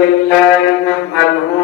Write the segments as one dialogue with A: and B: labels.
A: لله نحمده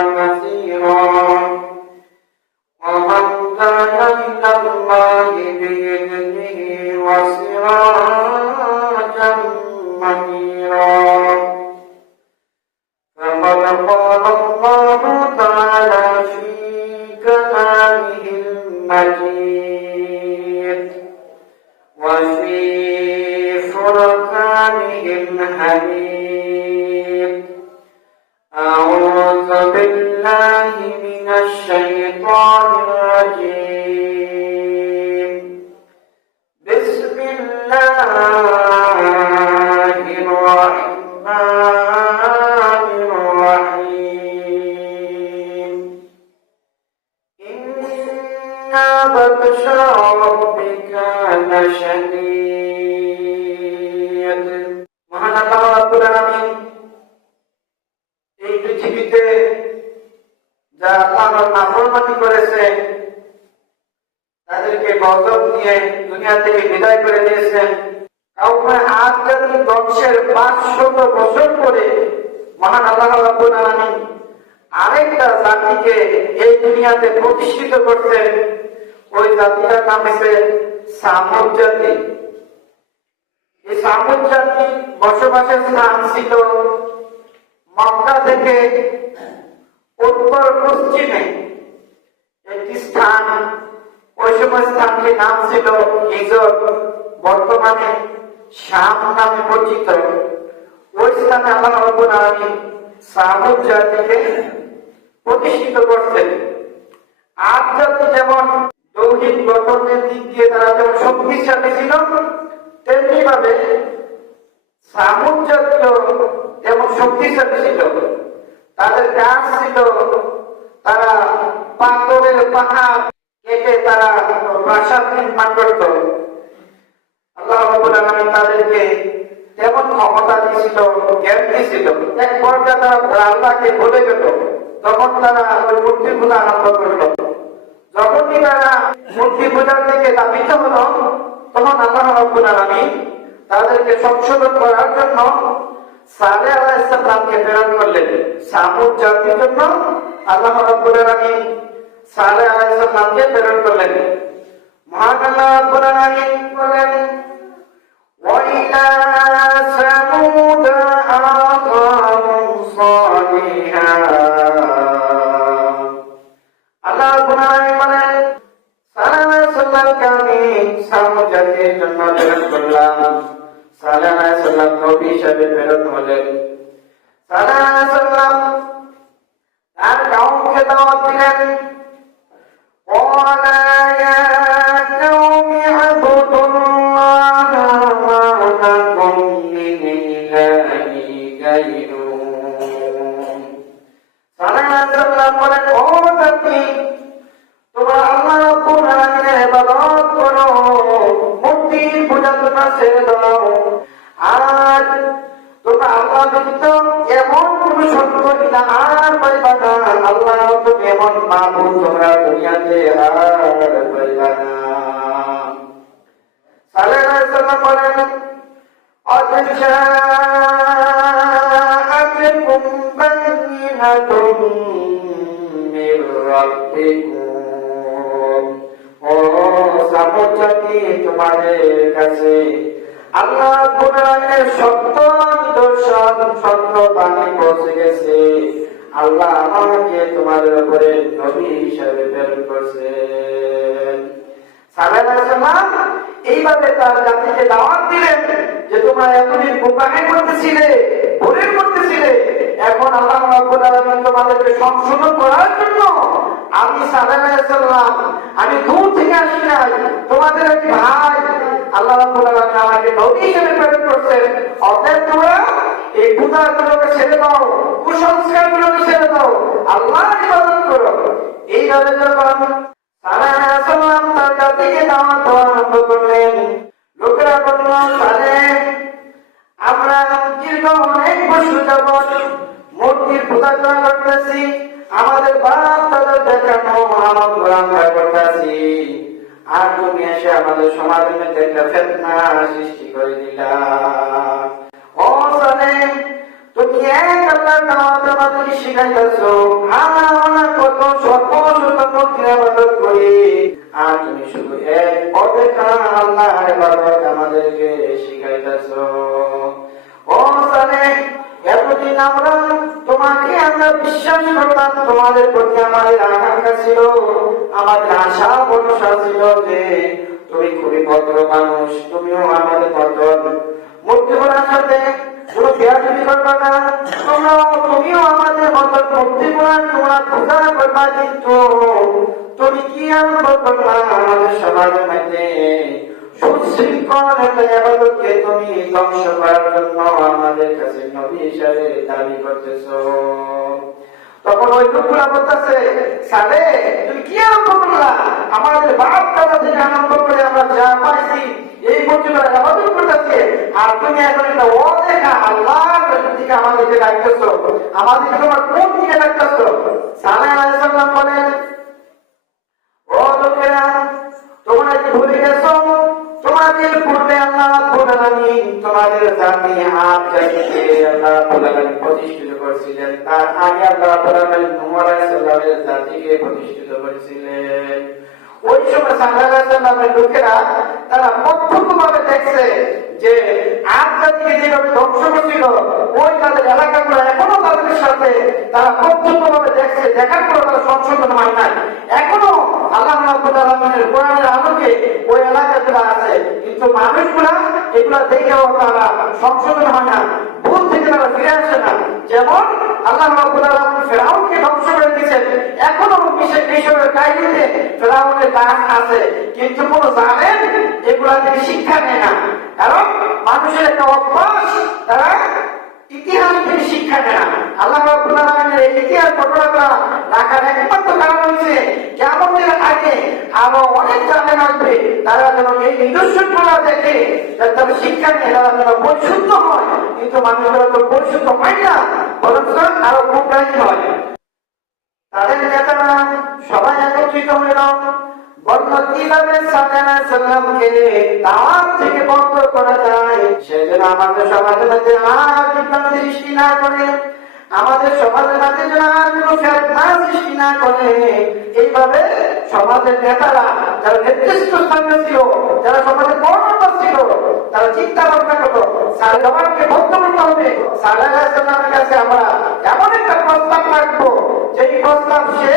A: ونذيرا শাম নামে পরিচিত ওই স্থানে আল্লাহ রব্বুল আলামিন সামুদ জাতিকে প্রতিষ্ঠিত করছেন আজ জাতি যেমন দৈহিক গঠনের দিক দিয়ে তারা যেমন শক্তিশালী ছিল, তেমনি ভাবে সামুদ জাতীয় যেমন শক্তিশালী ছিল, তাদের কাজ ছিল তারা পাথরের পাহাড় কেটে তারা প্রাসাদ নির্মাণ করত। আল্লাহ রাব্বুল আলামিন তাদেরকে তেমন ক্ষমতা দিয়েছিল, জ্ঞান দিয়েছিল, এক পর্যায়ে তারা আল্লাহকে ভুলে গেল, তখন তারা ওই মূর্তি পূজা আরম্ভ করল। যখনই তারা মূর্তি পূজার থেকে দাবিত হলো, তখন আল্লাহ রাব্বুল আলামিন তাদেরকে সংশোধন করার জন্য সালে আলাইসাল্লামকে প্রেরণ করলেন। সামুদ জাতির জন্য আল্লাহ রাব্বুল আলামিন সালে আলাইসাল্লামকে প্রেরণ করলেন। মহান আল্লাহ রাব্বুল আলামিন বলেন সালাম জাতির জন্য প্রেরণ করলাম। সালাম নবী হিসাবে প্রেরণ হলেন। قد جاءتكم بينة من ربكم ও সামুদ্রটি তোমাদের কাছে আল্লাহ গুণানের সত্য নিদর্শন সত্য বাণী পৌঁছে গেছে আল্লাহ আমাকে তোমাদের উপরে নবী হিসাবে প্রেরণ করছেন সালাম এইভাবে তার জাতিকে দাওয়াত দিলেন যে তোমরা এতদিন বোকামি করতেছিলে, ভুলের করতেছিলে। এখন আল্লাহ রাব্বুল আলামিন তোমাদেরকে সংশোধন করার জন্য আমি সাল্লাম আমি দূর থেকে আসি নাই। তোমাদের এক ভাই আল্লাহ রাব্বুল আলামিন আমাকে নবী হিসেবে প্রেরণ করছেন। অতএব তোমরা এই গুনাহগুলোকে ছেড়ে দাও, কুসংস্কারগুলোকে ছেড়ে দাও। আল্লাহ ইবাদত করো। এইভাবে যখন সাল্লাম জাতিকে দাওয়াত দেওয়া আরম্ভ করলেন। লোকেরা বলল তাহলে আমরা দীর্ঘ অনেক বছর যাবৎ মূর্তির পূজা করতেছি। আমাদের বাপ তাদের দেখানো মহামত আমরা করতেছি। আর তুমি এসে আমাদের সমাজের মধ্যে একটা ফেতনা সৃষ্টি করে দিলা। ও সালেম, তুমি এক আল্লাহ দাওয়াত আমাদেরকে শিখাইতেছো। আমাদেরকে শিখাইতেছো। ও সালেম এতদিন আমরা তোমাকে আমরা বিশ্বাস করতাম, তোমাদের প্রতি আমাদের আকাঙ্ক্ষা ছিল, আমাদের আশা ভরসা ছিল যে তুমি খুবই ভদ্র মানুষ, তুমিও আমাদের মতন মূর্তি করার সাথে কোনো পেয়ারুটি করবা না তোমরা তুমিও আমাদের মতন মূর্তি করার তোমরা পূজা করবা কিন্তু তুমি কি আরম্ভ করবা আমাদের সবার মধ্যে? সুশৃঙ্খল একটা আবাদতকে তুমি ধ্বংস করার জন্য আমাদের কাছে নবী হিসাবে দাবি করতেছো। তখন ওই লোকগুলা বলতেছে, সালে, তুমি কি আরম্ভ করলা? আমাদের বাপ দাদা থেকে আরম্ভ করে আমরা যা পাইছি, এই পর্যন্ত আবাদত করতেছে। আর তুমি এখন একটা অদেখা আল্লাহর দিকে আমাদেরকে ডাকতেছো। আমাদেরকে তোমার কোন দিকে ডাকতেছো? সালে আলাইসাল্লাম বলেন, ও লোকেরা, তোমরা কি ভুলে গেছো? তোমাদের পূর্বে আল্লাহ রাব্বুল তোমাদের জাতি আদ জাতিকে আল্লাহ রাব্বুল প্রতিষ্ঠিত করেছিলেন। তার আগে আল্লাহ রাব্বুল নূহ আলাইহিস জাতিকে প্রতিষ্ঠিত করেছিলেন। ওই সময় লোকেরা তারা প্রত্যক্ষভাবে দেখছে যে জাতিকে যেভাবে ধ্বংস করছিল, ওই তাদের এলাকাগুলো এখনও তাদের সাথে তারা দেখছে। দেখার পরে তারা সংশোধন হয় নাই। এখনও আল্লাহ কোরআনের আলোকে ওই এলাকাগুলো কিন্তু মানুষগুলা এগুলা দেখেও তারা সংশোধন হয় না। ভুল থেকে তারা ফিরে আসে না। যেমন আল্লাহ রাব্বুল আলামিন ফেরাউনকে ধ্বংস করে দিয়েছেন। এখনও মিশরের কাহিনীতে ফেরাউনের গান আছে। কিন্তু কোন জানেন এগুলা থেকে শিক্ষা নেয় না। কারণ মানুষের একটা অভ্যাস, তারা ইতিহাস থেকে শিক্ষা নেয় ইতিহাস ঘটনাটা রাখার একমাত্র কারণ হচ্ছে আরও অনেক জানেন আসবে, তারা যেন এই নিদর্শনগুলো দেখে যাতে তারা শিক্ষা নেয় তারা যেন পরিশুদ্ধ হয়। কিন্তু মানুষেরা তো পরিশুদ্ধ হয় না আরও গুমরাহি হয়। তাদের নেতারা সবাই একত্রিত হইল বন্ধ করা যায় সেজন্য আমাদের সমাজের মধ্যে আর সৃষ্টি না করে আমাদের সমাজের যেন আর কোনো ফেতনা সৃষ্টি না করে, এইভাবে সমাজের নেতারা, যারা নেতৃত্ব স্থানে ছিল, যারা সমাজের বর্ণতা ছিল, তারা চিন্তা ভাবনা করতো জবানকে বন্ধ করতে হবে। সারা সাল্লামের কাছে আমরা এমন একটা প্রস্তাব রাখব, যেই প্রস্তাব সে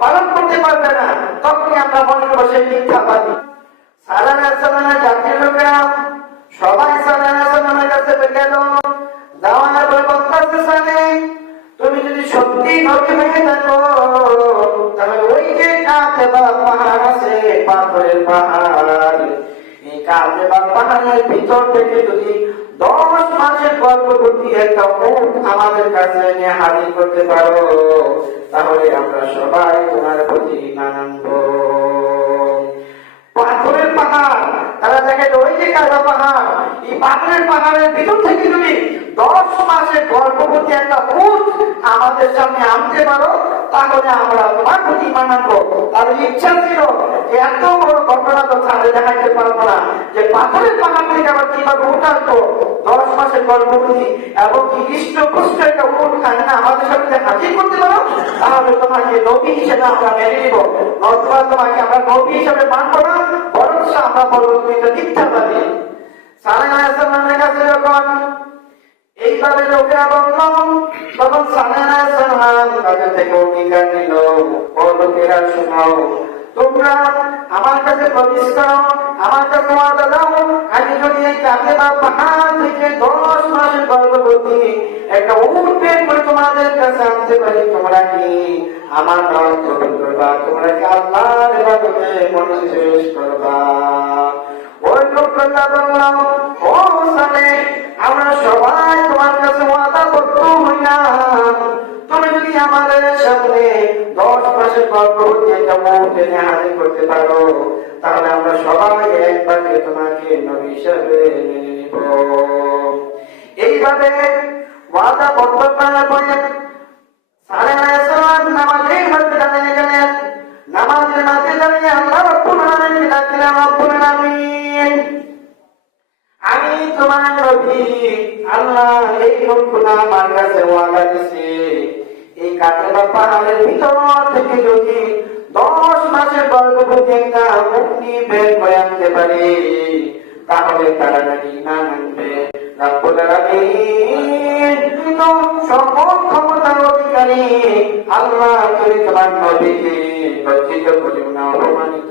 A: পালন করতে পারবে না। তখনই আমরা মনে করব সে মিথ্যাবাদী। সালানা সালানা জাতির লোকেরা, সবাই সালানার কাছে গেল যাওয়ার তুমি যদি সত্যি নবী হয়ে থাকো, তাহলে ওই যে বা পাহাড় আছে, পাথরের পাহাড়। এই বা পাহাড়ের ভিতর থেকে যদি দশ মাসের গর্ভবতী একটা উট আমাদের কাছে এনে হাজির করতে পারো, তাহলে আমরা সবাই তোমার প্রতি আনন্দ। পাথরের পাহাড় তারা দেখে যে ওই যে কাজা পাহাড়, এই পাথরের পাহাড়ের ভিতর থেকে যদি দশ মাসের গর্ভবতী একটা উট আমাদের সামনে আনতে পারো, তাহলে আমরা তোমার প্রতি মানাবো। তাদের ইচ্ছা ছিল যে এত বড় ঘটনা তো ছাড়ে দেখাইতে পারব না, যে পাথরের পাহাড় থেকে আবার কীভাবে উঠ আসব দশ মাসের গর্ভবতী এবং কি কৃষ্ণ পুষ্ট একটা উঠ খায় না আমাদের সামনে হাজির করতে পারো, তাহলে তোমাকে নবী হিসেবে আমরা মেনে নিব। অথবা তোমাকে আমরা নবী হিসেবে মানবো না। বরং আমরা পরবর্তীতে মিথ্যাবাদী। সালেহ আলাইসাল্লামের কাছে যখন এইভাবে লোকেরা বলল তখন সালেহ আলাইসাল্লাম তাদের থেকে অঙ্গীকার নিল। ও লোকেরা, শোনাও, তোমরা আমার কাছে প্রতিষ্ঠা আমার কাছে দাও আমি যদি এই জাতি কাদেমা পাহাড় থেকে দশ মাসের গর্ভবতী একটা উট করে তোমাদের কাছে আনতে পারি। তোমরা কি আমার নাম কবুল করবা? তোমরা কি আল্লাহর ইবাদতে মনোনিবেশ করবা? ওই লোকটা বললাম ও সালে, আমরা সবাই তোমার কাছে ওয়াদা করতে হইলাম তুমি যদি আমাদের সামনে দশ মাসের গর্ভবতী একটা মুখ টেনে হাজির করতে পারো, তাহলে আমরা সবাই একবারে তোমাকে নবী হিসাবে মেনে নিব। এইভাবে ওয়াদা বদ্ধ করার পরে সাড়ে নামাজের মধ্যে দাঁড়িয়ে আল্লাহ রব্বুল আলামিন ডাকলেন রব্বুল আলামিন আমি তোমার নবী, আল্লাহ এই লোকগুলো আমার কাছে ওয়াদা এই কাটেবা পাহাড়ের ভিতর থেকে যদি দশ মাসের গর্ভবতী একটা মুক্তি বের করে আনতে পারে, তাহলে তারা নাকি না আনবে। অধিকারী আল্লাহ তুমি তোমার নবীকে লজ্জিত করিও না, অপমানিত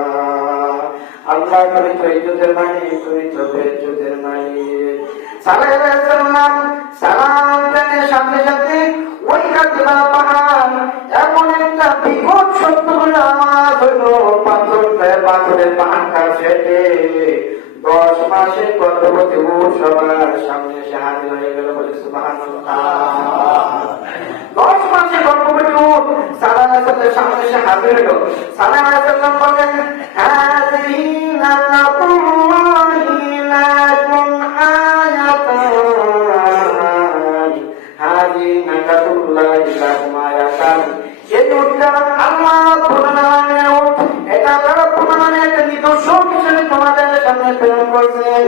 A: আল্লাহ তুমি তো মানি তুমি তো বেজ্জতের মালিক সালাম দেনের সাথে সাথে ওই কাতলা পাহাড়, এমন একটা বিকট শব্দ হলো আওয়াজ হলো পাথর পাথরের পাহাড়টা দশ মাসে গর্ভবতী ও সবার সামনে হাজির হয়ে গেল বলে দশ মাসে সারা সামনে এসে হাজির হলো সারা বলেন হাযিহি তোমাদের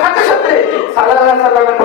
A: সাথে সাথে সাল্লাহ সাল্লামের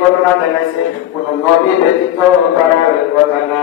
A: ঘটনা জানাইছে কোন নবী ব্যতীত করার কথা না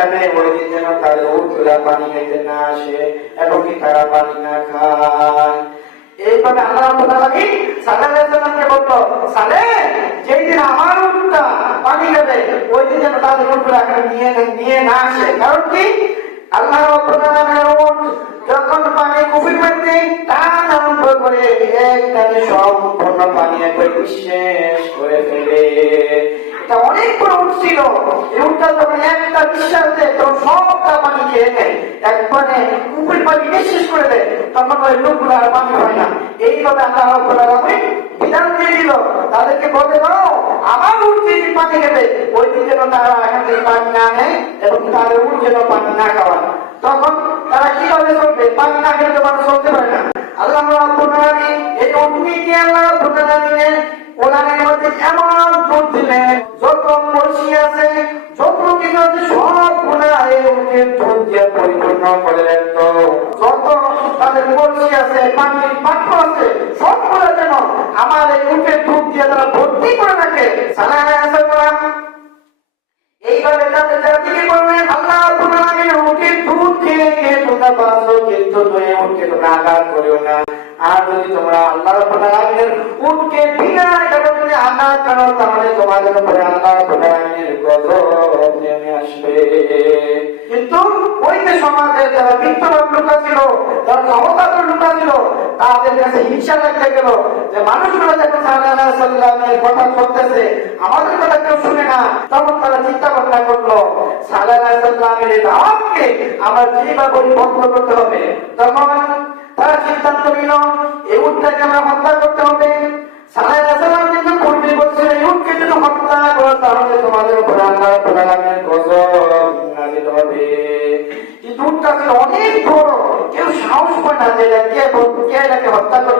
A: যেদিন পানি ওই দিন যেন তাদের উঠগুলা পানি খাইতে না আসে এবং কি তারা পানি না খায়। এইভাবে আল্লাহ সালেহ সালামকে বলতো সালেহ, যেই দিন আমার উটটা পানি খাবে, ওই দিন যেন তাদের উটগুলা নিয়ে নিয়ে না আসে। কারণ কি? শেষ করে ফেলে। এটা অনেক বড় উট ছিল। এই উটটা যখন একটা বিশ্বাস তখন সবটা পানি খেয়ে নেয় একবারে কুফির পানি শেষ করে দেয় তখন ওই লোকগুলো আর পানি হয় না। এইভাবে আল্লাহ রাব্বুল আলামিন বিধান দিয়ে দিল। তাদেরকে বলে দাও আমার উঠ যেদিন পানি খেবে ওই দিন যেন তারা এখান থেকে পানি না নেয় এবং তাদের উঠ যেন পানি না খাওয়ায়। তখন তারা কীভাবে চলবে? পানি না খেলে তো মানুষ চলতে পারে না। আল্লাহ রাব্বুল আলামিন এই অগ্নি কি আল্লাহ রাব্বুল আলামিনের এমন যত মর্ষি আছে, যত কিছু আছে সব গুণা এই অগ্নির দিয়ে পরিপূর্ণ করে তো যত তাদের মর্জি আছে পানির পাত্র হিংসা লাগতে গেল যে মানুষগুলো যখন সাল্লামের কথা করতেছে আমাদের কথা কেউ শুনে না, তখন তারা চিন্তা ভাবনা করল সাল্লামের দাওয়াতকে আমরা যেভাবে বন্ধ করতে হবে। তখন তারা সিদ্ধান্ত নিল, এই উটটাকে আমরা হত্যা করতে হবে। করো অনেক বড়। কেউ সাহস পায় না যে কে কে এটাকে হত্যা করবে।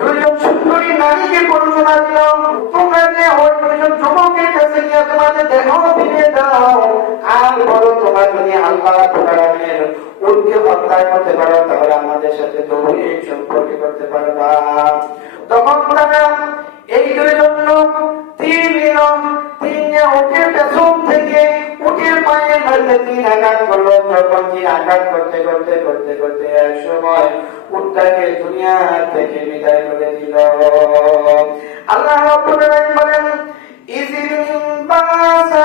A: দুইজন সুন্দরী নারীকে পরিচনা দিল তোমরা যে ওই দুইজন যুবকের কাছে গিয়ে তোমাদের দেহ ফিরিয়ে দাও। তোমার যদি আল্লাহ উর্কে হত্যা করতে পারো, তাহলে আমাদের সাথে দৌড়িয়ে সম্পর্ক করতে পারবা তখন তারা এই দুইজন লোক তিন নিল তিন উঠে পেছন থেকে উঠের পায়ের মধ্যে তিন আঘাত করল, তখন তিন আঘাত করতে করতে করতে করতে এক সময় উটটাকে দুনিয়া থেকে বিদায় করে দিল। আল্লাহ বলেন ইযিন বাসা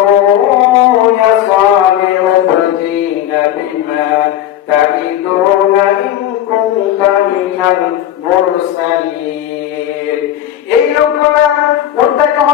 A: المرسلين إيه لو كنا وانت كما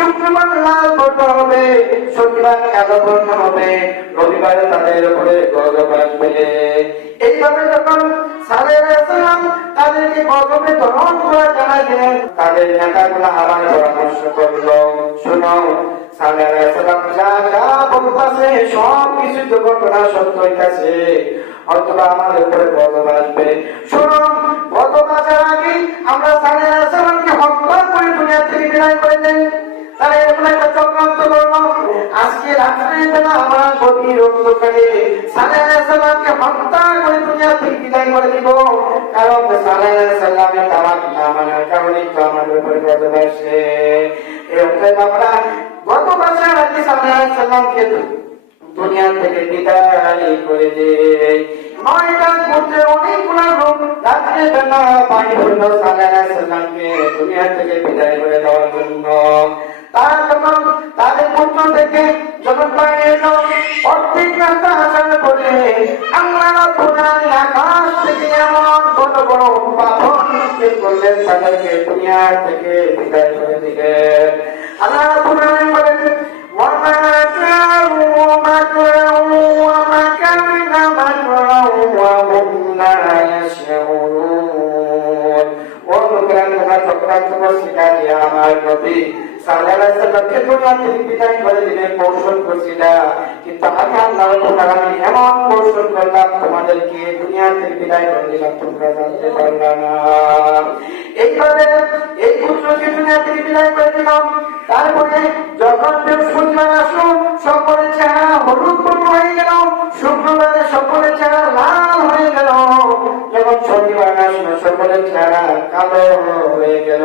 A: শুক্রবার লাল বর্ণ হবে, শনিবার কালো বর্ণ হবে, রবিবারে তাদের উপরে গজব আসবে এইভাবে যখন সালেম তাদেরকে গজবে ধরন করা জানা দিলেন, তাদের নেতাগুলো আবার পরামর্শ করল, শোনো সালেম যা যা বলতেছে সব কিছু তো ঘটনা সত্য হইতাছে অথবা আমাদের উপরে গজব আসবে। শোনো গজব আসার আগে আমরা সালেমকে হত্যা করে দুনিয়া থেকে বিদায় করে দেই। তাহলে এরকম একটা চক্রান্ত করব। আজকে রাত্রের বেলা আমরা গভীর অন্ধকারে সালামকে হত্যা দুনিয়া থেকে বিদায় করে দিব। কারণ সালামের দাওয়াত না রাত্রে বেলা পানি হইল সালামকে দুনিয়া থেকে বিদায় করে দেওয়ার জন্য। তারা যখন, তাদের পক্ষ থেকে যখন বাইরে এলো, অর্ধেক রাস্তা হাসান করলে আল্লাহ রব্বুল আকাশ থেকে এমন বড় বড় পাথর নিক্ষেপ করলেন, তাদেরকে দুনিয়া থেকে বিদায় করে দিলেন। আল্লাহ রব্বুল বলেন আমার নবী সাল্লাল্লাহু দুনিয়া থেকে বিদায় করে দিলে কৌশল করছিলা কিন্তু আমি আল্লাহ রাব্বুল আলামিন এমন কৌশল করলাম, তোমাদেরকে দুনিয়া থেকে বিদায় করে দিলাম, তোমরা জানতে পারলা না। এইভাবে এই পুত্রকে দুনিয়া থেকে বিদায় করে দিলাম। তারপরে যখন বৃহস্পতিবার আসলো, সকলের চেহারা হলুদ বর্ণ হয়ে গেল, শুক্রবারে সকলের চেহারা লাল হয়ে গেল। যখন শনিবার আসলো, সকলের চেহারা কালো হয়ে গেল।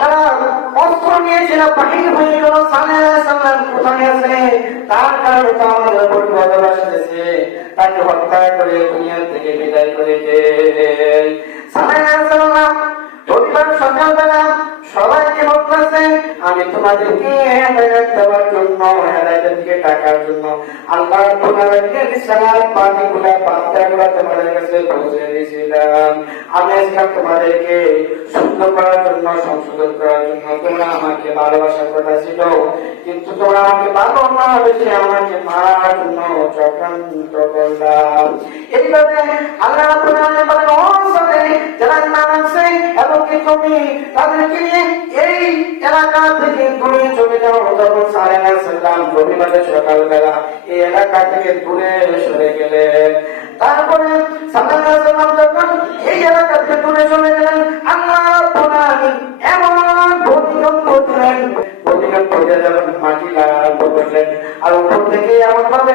A: তারা নিয়েছিল, বাহির হয়ে গেল সালে কোথায় আছে? তার কারণে তো আমাদের উপর গজব তাকে হত্যা করে দুনিয়া থেকে বিদায় করে দে। তোমাদেরকে শুদ্ধ করার জন্য, সংশোধন করার জন্য তোমরা আমাকে ভালোবাসার কথা ছিল, কিন্তু তোমরা আমাকে ভালো না বেশি আমাকে মারার জন্য চক্রান্ত করলাম। এইভাবে আল্লাহ বলেন যারা নাম আছে এবং এমনকি তুমি তাদেরকে নিয়ে এই এলাকা থেকে দূরে চলে যাও। যখন সালেনা সাল্লাম রবিবারের সকালবেলা এই এলাকা থেকে দূরে সরে গেলেন, তারপরে সালেনা যখন এই এলাকা থেকে দূরে চলে গেলেন আল্লাহ এমন ভূমিকম্প দিলেন ভূমিকম্প যখন মাটি আরম্ভ করলেন আর উপর থেকে এমন ভাবে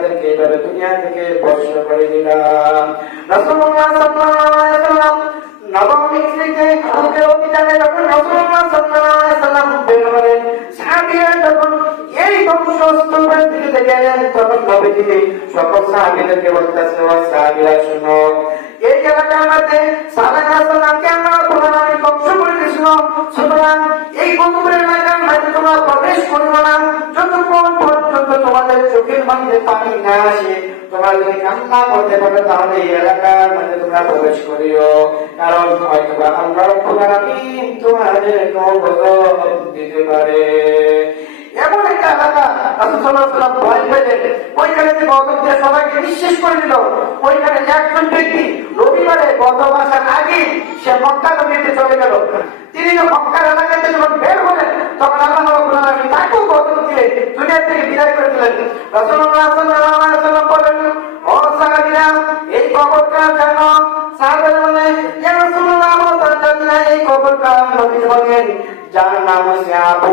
A: তাদেরকে এইভাবে দুনিয়া করতে পারো, তাহলে এই এলাকার মধ্যে তোমরা প্রবেশ করিও। কারণ হয়তো আল্লাহ তোমাদের নগদ দিতে পারে। এমন একটা এলাকা ভয় সবাইকে নিঃশেষ করে আগে সে চলে গেল। তিনি মক্কার এলাকাতে যখন বের হলেন তখন আল্লাহ রাব্বুল আলামিন তাকেও গজব দিয়ে দুনিয়া থেকে বিদায় করে দিলেন। রাসূলুল্লাহ সাল্লাল্লাহু আলাইহি ওয়াসাল্লাম বলেন, ও সাহাবীরা, এই কবরটা জানো সাহাবারা বলে, ইয়া রাসূলুল্লাহ আমরা জানি না এই কবরটা নবী বলেন যার নাম হচ্ছে আবু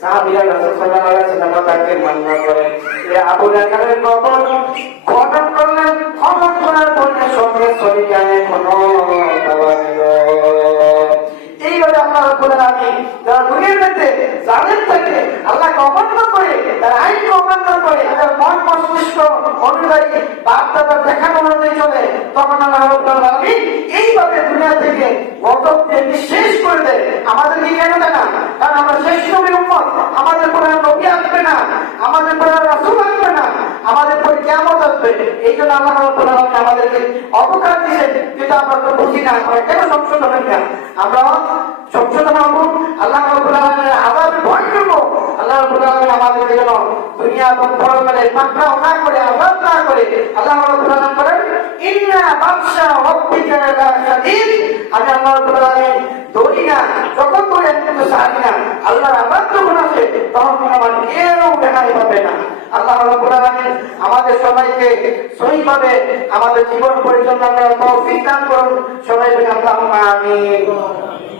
A: সাহাবীরা রাসূল সাল্লাল্লাহু আলাইহি ওয়াসাল্লাম তাকে মান্য করেন যে আবু এইভাবে আল্লাহ রাব্বুল আলামিন। করে, তার আইনকে অমান্য করে তার মন মস্তিষ্ক অনুযায়ী বার্তাটা দেখানো অনুযায়ী চলে, তখন আল্লাহ এইভাবে দুনিয়া থেকে গজবকে নিঃশেষ করে দেয়। আমাদের কি কেন দেয় কারণ আমরা শেষ নবীর উম্মত। আমাদের পরে নবী আসবে না। আমাদের পরে রাসূল আসবে না। আমাদের পরে কিয়ামত আসবে। এই জন্য আল্লাহ রাব্বুল আলামিন আমাদেরকে অবকাশ দিয়েছেন। কিন্তু আমরা তো বুঝি না, আমরা কেন সংশোধন না? আমরা সংশোধন হব আল্লাহ রাব্বুল আযাবের ভয় করব। আল্লাহ রাব্বুল আলামিন আমাদেরকে যেন দুনিয়া এবং পরকালে পাকড়াও না করে, আযাব না করে, আল্লাহ রাব্বুল আলামিন বলেন, ইন্না বাদশা রাব্বিকা লাশাদীদ আমি আল্লাহ রাব্বুল আলামিন না যখন ধরে কিন্তু সারি না। আল্লাহর আযাব যখন আসে তখন আমার কেউ রেহাই পাবে না। আল্লাহ রাব্বুল আলামিন আমাদের সবাইকে সহিভাবে আমাদের জীবন পরিচালনা করার তৌফিক দান করুন। সবাই বলি আল্লাহুম্মা আমিন।